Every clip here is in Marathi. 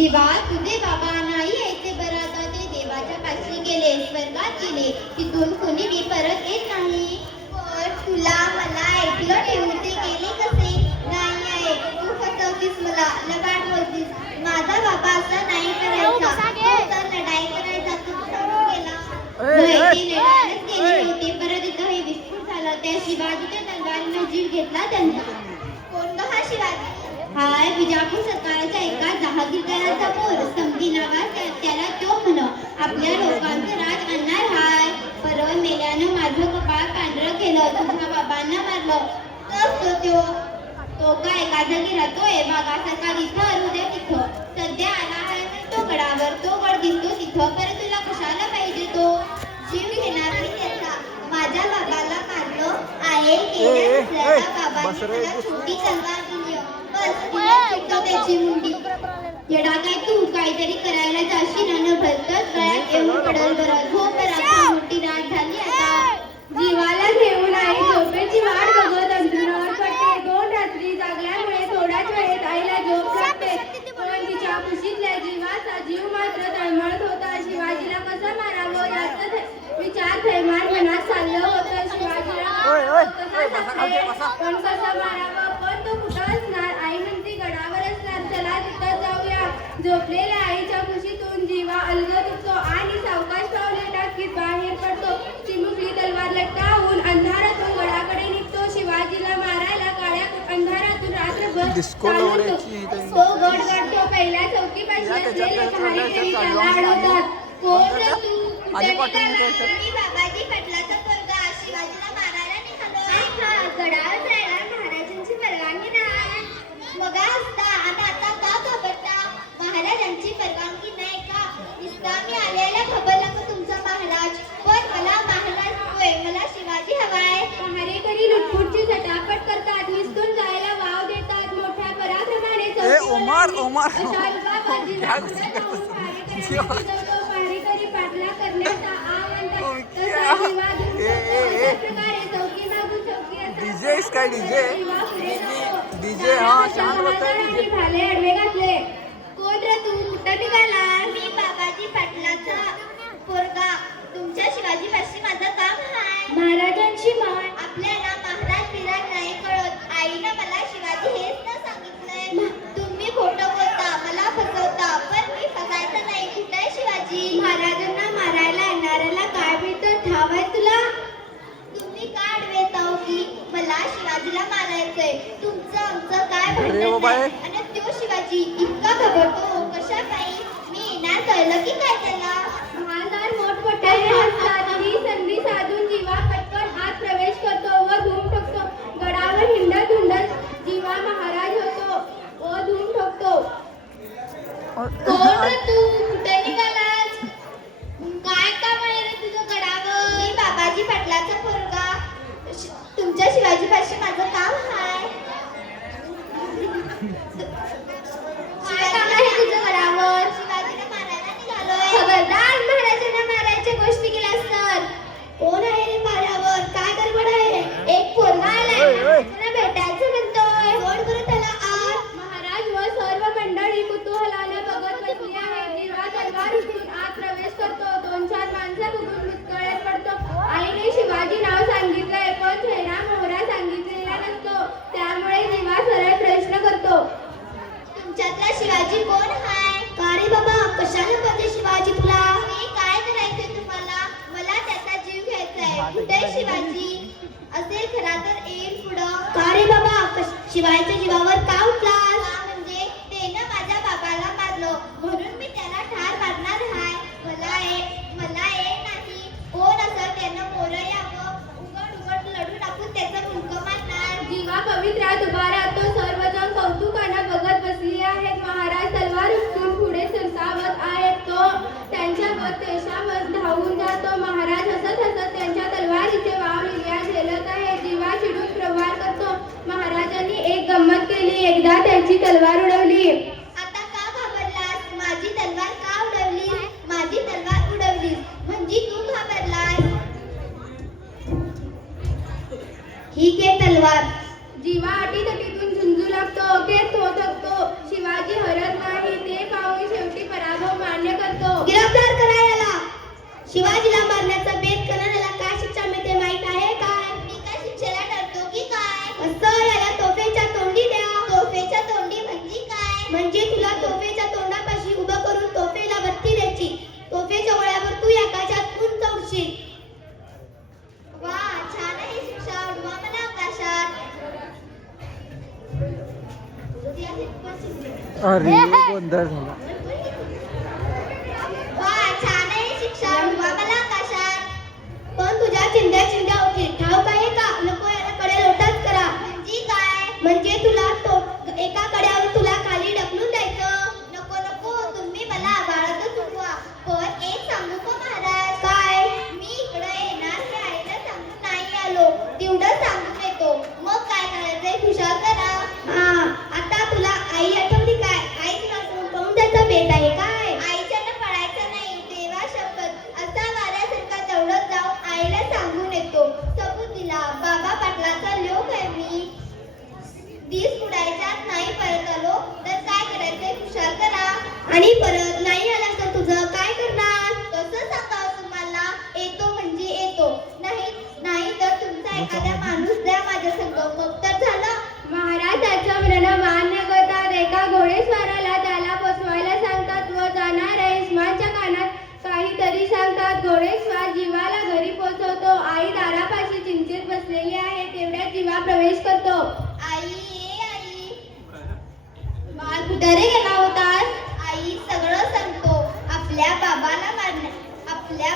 जीवा तुझे बाबा नाही यायचे बरं आता ते देवाच्या पाशी गेले स्वर्गात गेले तिथून कोणी मी परत येत नाही. पण तुला मला ऐकलं ठेवून ते गेले कसे? नाही आहे तू फसवतीस मला लबाड बोलतीस. माझा बाबा असा नाही करायचा तो तर लढाई करायचा तू सोडून गेला. ते लढाईलाच गेले होते परत इथं हे विस्फोट झाला त्या शिवाजीच्या तलवारीनं जीव घेतला त्यांचा. कोण हा शिवाजी? हाय विजापूर सरकारच्या एका जहागीरदाराचा पोर समधी नावात त्याला तो म्हण आपल्या लोकांचं राज आणणार हाय. परवा मेल्यानं माझं कपाळ पांढरं केलं तुझ्या बाबांना मारलं. तो काय एका जागी राहतोय वाघासारखा इथं अरू द्या तिथं. सध्या आला आहे तो गडावर तो गड दिसतो तिथं परत तुला कशाला पाहिजे तो? जीव घेणार मी त्याचा. माझ्या बाबाला मारलं आहे केल्या बाबांनी मला छोटी तलवार दिली बस त्याची मुंडी. येडा काय तू काहीतरी करायला जाशील आणि भलतच गळ्यात येऊन पडल बरं. झोप बरं मोठी रात झाली आता. जीवाला घेऊन आई झोपेची वाट बघत अंथरुणावर पडते. 2 रात्री जागल्यामुळे थोड्याच वेळेत आईला झोप लागते. पण तिच्या कुशीतल्या जीवाचा जीव मात्र तळमळत होता. शिवाजीला कसं मारावं याचा विचार थैमान मनात चाललं होतं. शिवाजीला पण कसं मारावं पण तो कुठं असणार? आई म्हणते गडावर असणार चला तिथं जाऊया. झोपलेल्या आईच्या कुशीतून जीवा अलगद उठतो आणि सावकाश पावले टाकीत बाहेर पडतो. चिमुकली तलवार लटकावून अंधारातून गडाकडे निघतो. शिवाजीला मारायला काळ्या अंधारातून रात्रभर तो गड गाठतो. पहिल्या चौकीपाशी असलेले पहारेकरी त्याला अडवतात. कोण रे तू? मी बाबाजी पाटलाचा पोरगा शिवाजीला मारायला निघालो. गडावर जायला महाराजांची परवानगी नाही. मग असता आणि आता का घाबरता? महाराजांची परवानगी नाही का? इस्लामी आलेला खबर का तुमचा महाराज? पण मला महाराज होय मला शिवाजी हवाय. पहारेकरी लुटपूटची झटापट करतात. निसटून जायला वाव देतात. मोठ्या पराक्रमाने पहारेकरी पाटला करण्याचा आनंद प्रकारे चौकी मागून चौकी भाले अडवे घातले. कोण रे तू? कुठं निघाला? मी बाबाजी पाटलाचा पोरगा. तुमच्या शिवाजी पाशी माझं काम आहे. महाराजांची मान. आपल्याला महाराज बिराज नाही कळत. आईनं मला शिवाजी हेच ना सांगितलंय. तुम्ही खोटं बोलता मला फसवता पण मी फसायचं नाही. कुठे आहे शिवाजी? महाराजांना मारायला येणाऱ्याला काय भेटतं ठाव आहे तुला? तुम्ही का अडवेताव की मला शिवाजीला मारायचंय? तुमचं आमचं काय भांडण नाही. आणि तो शिवाजी इतका घाबरतो कशा काही? मी येणार कळलं की काय त्याला? महालदार मोठमोठ्याने हसतात. ही संधी साधून जीवा पटकन आत प्रवेश करतो व धूम ठोकतो. गडावर हिंडत हुंडत जीवा महाराज होतो व धूम ठोकतो. कोण रे तू? कुठे निघालास? काय काम आहे रे तुझं गडावर? मी बाबाजी पाटलाचा पोरगा. तुमच्या शिवाजी पाशी माझं काम आहे. काय काम आहे तुझं गडावर? शिवाजीला मारायला निघालोय. खबरदार महाराजांना मारायच्या गोष्टी केल्यास तर. कोण आहे रे मारावर? काय गडबड आहे? एक पोरगा आलाय तुला भेटायचं म्हणतोय. कोण करू त्याला आत? महाराज व सर्व मंडळी कुतूहलाने बघत बसली आहे. जीवा तलवार उचलून आत प्रवेश करतो. 2-4 माणसं बघून विस्कळीत पडतो. आईने शिवाजी नाव सांगितलंय पण चेहरा मोहरा सांगितलेला नसतो. त्यामुळे जीवा सरळ प्रश्न करतो. तुमच्यातला शिवाजी कोण हाय? का रे बाबा कशाला पाहिजे शिवाजी तुला? मी काय करायचंय तुम्हाला? मला त्याचा जीव घ्यायचाय. कुठे शिवाजी? असेल खरा तर येईल पुढं. का रे बाबा शिवाजीच्या जीवावर का उठलास? म्हणजे त्यानं माझ्या बाबाला मारलं म्हणून मी त्याला ठार मारणार हाय. मला नाही. कोण असं त्यानं मोरं यावं उघड लढून आपण त्याचं मुंडकं मारणार. जीवा पवित्रात उभा राहतो. सर्वजण कौतुकानं बघत बसली आहेत. महाराज तलवार उचलून पुढे सरसावत आहेत. तो त्यांच्या देशावर धावून जातो. महाराज हसत हसत त्यांच्या तलवारीचे वाव लिहिल्या झेलत आहे. जीवा चिडून प्रहार करतो. महाराजांनी एक गंमत केली. एकदा त्यांची तलवार उडवली. आता का घाबरलास? माझी तलवार का उडवली? माझी तलवार उडवली म्हणजे तू घाबरलाय? ही घे तलवार. जीवा अटीतटीतून झुंजू लागतो. अखेर तो थकतो. शिवाजी हरत नाही. ते पाहून अरे गोंधळ झाला. वा छान आहे शिक्षा. उडवा मला आकाशात. पण तुझ्या चिंध्या चिंध्या होतील. ठाऊक आहे का? नको याला कडे लोटच करा. म्हणजे काय? म्हणजे तुला एका कड्यावर तुला खाली ढकलून द्यायचं. नको नको, तुम्ही मला आभाळातच उडवा. पण एक सांगू का महाराज? काय? मी इकडे येणार हे आईला सांगून नाही आलो. तेवढं सांगून येतो. मग काय करायचंय खुशाल करा. हा, आता तुला आई आठवली काय? आई तुला पाहून त्याचा बेत आहे काय? आईच्यानं पडायचं नाही. देवा शपथ. असा वाऱ्यासारखा तेवढं जाऊन आईला सांगून येतो. सबूत दिला. बाबा पाटलाचा लोक आहे मी. दिस उडायच्यात नाही परत आलो तर काय करायचंय खुशाल करा. आणि परत नाही आला तर तुझं काय करणार? कसं सांगावं तुम्हाला? येतो म्हणजे येतो. नाही तर तुमचा एखादा माणूस द्या माझ्या संग. मग तर झालं. महाराज त्याचं म्हणणं मान्य करतात. एका घोडेस्वाराला त्याला पोचवायला सांगतात व जाणाऱ्या इस्माच्या कानात काहीतरी सांगतात. घोडेस्वार जीवाला घरी पोचवतो. आई दारापाशी चिंतेत बसलेली आहे. तेवढ्यात जीवा प्रवेश करतो. आई बाळ कुठे रे गेला होतास? आई सगळं सांगतो. आपल्या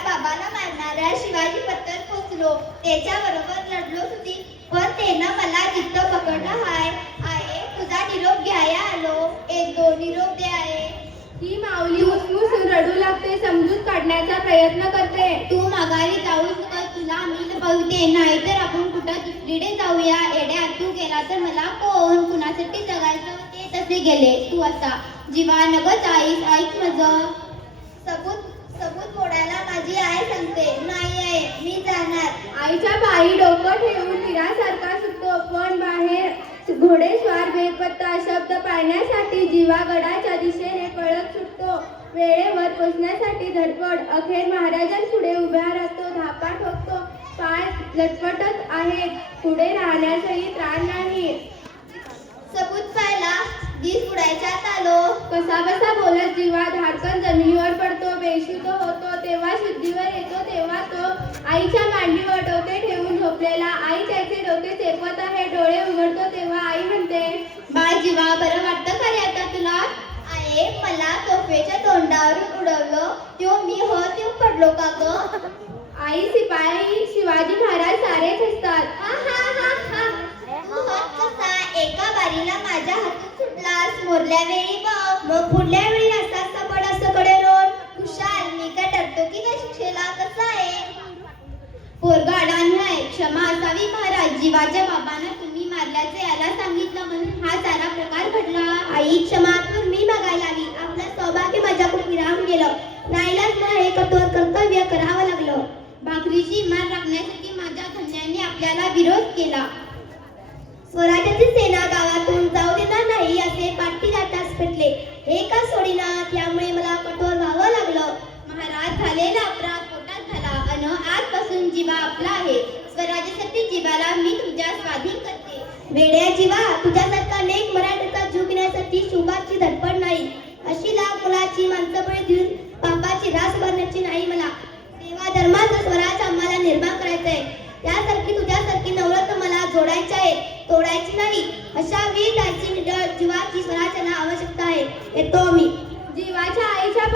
बाबाला मारणाऱ्या शिवाजी पत्तर पोचलो. त्याच्याबरोबर लढलो होती. पण त्यानं मला जिथं पकडलं हाय. आहे तुझा निरोप घ्याया आलो. एक दोन निरोप दे आहे. ही माऊली उसमूस रडू लागते. समजूत काढण्याचा प्रयत्न करते. तू माघारी जाऊच नका. तुला मी लपवते. नाहीतर आपण कुठं दुसरीकडे जाऊया. येड्या तू गेला तर मला कोण? कुणासाठी जगायचं ते तसे गेले. तू आता जीवा नगत आईस. ऐक माझं. सबूत मोडायला माझी आई सांगते. नाही आहे मी जाणार. आईच्या पायी डोकं ठेवून तीरासारखा सुटतो. पण बाहेर घोडेस्वार बेपत्ता. शब्द पाळण्यासाठी जीवा गडाच्या दिशेने पळत सुटतो. वेळेवर पोचण्यासाठी धडपड. अखेर महाराजांपुढे उभा राहतो. धापा ठोकतो. पाय लटपटत आहेत. पुढे राहण्यासही त्राण नाही. सबूत पाहिला. दिस उडायच्यात आलो. कसाबसा बोलत जीवा धाडकन जमिनीवर पडतो. बेशुद्ध होतो. तेव्हा शुद्धीवर येतो. तेव्हा तो आईच्या मांडीवर डोके ठेवून झोपलेला. आई त्याचे डोके चेपत आहे. डोळे उघडतो तेव्हा आई म्हणते, बाळ जीवा बरं वाटतं का रे आता तुला? आहे मला तोफेच्या तोंडावरून उडवलं. त्यो मी येऊन पडलो का ग? आई शिपाई शिवाजी महाराज सारेच असतात. तू हत कसा? एका बारीला माझ्या हातून सुटलास. मोरल्या वेळी बघ. मग पुढल्या वेळी असा सपड असं कडे रोड. खुशाल मी काय डरतो की काय शिक्षेला? कसा आहे पोरगा अडाणी आहे. क्षमा असावी महाराज. जीवाच्या बाबांना तुम्ही मारल्याचे याला सांगितलं म्हणून हा सारा प्रकार घडला. आई क्षमातून मी मागायला आली. आपलं सौभाग्य माझ्याकडून विराम गेलं. नाईलाज मला हे कठोर कर्तव्य करावं लागलं. भाकरीची मान राखण्यासाठी माझ्या धन्याने आपल्याला विरोध केला. स्वराज्याची सेना गावातून जाऊ देणार नाही असे पाठी लाटास पेटले. हे का सोडीना? त्यामुळे मला कठोर व्हावं लागलं. महाराज झालेला अपराध पोटात झाला. अन आजपासून जीवा आपला आहे. स्वराज्यासाठी जीवाला मी तुझ्या स्वाधीन करते. वेड्या जीवा, तुझ्यासारखा नेक मराठीचा जीव घेण्यासाठी शुभाची धडपड नाही. अशी लाख मुलाची माणसं बळी देऊन पापाची रास भरण्याची नाही मला. देवा धर्माचा स्वराज आम्हाला निर्माण करायचा आहे. त्यासारखी तुझ्यासारखी नवरत्न मला जोडायची आहे, तोडायची नाही. अशा वीर जायची निडळ जीवाची स्वराज्याला आवश्यकता आहे. येतो मी. जीवाच्या आईच्या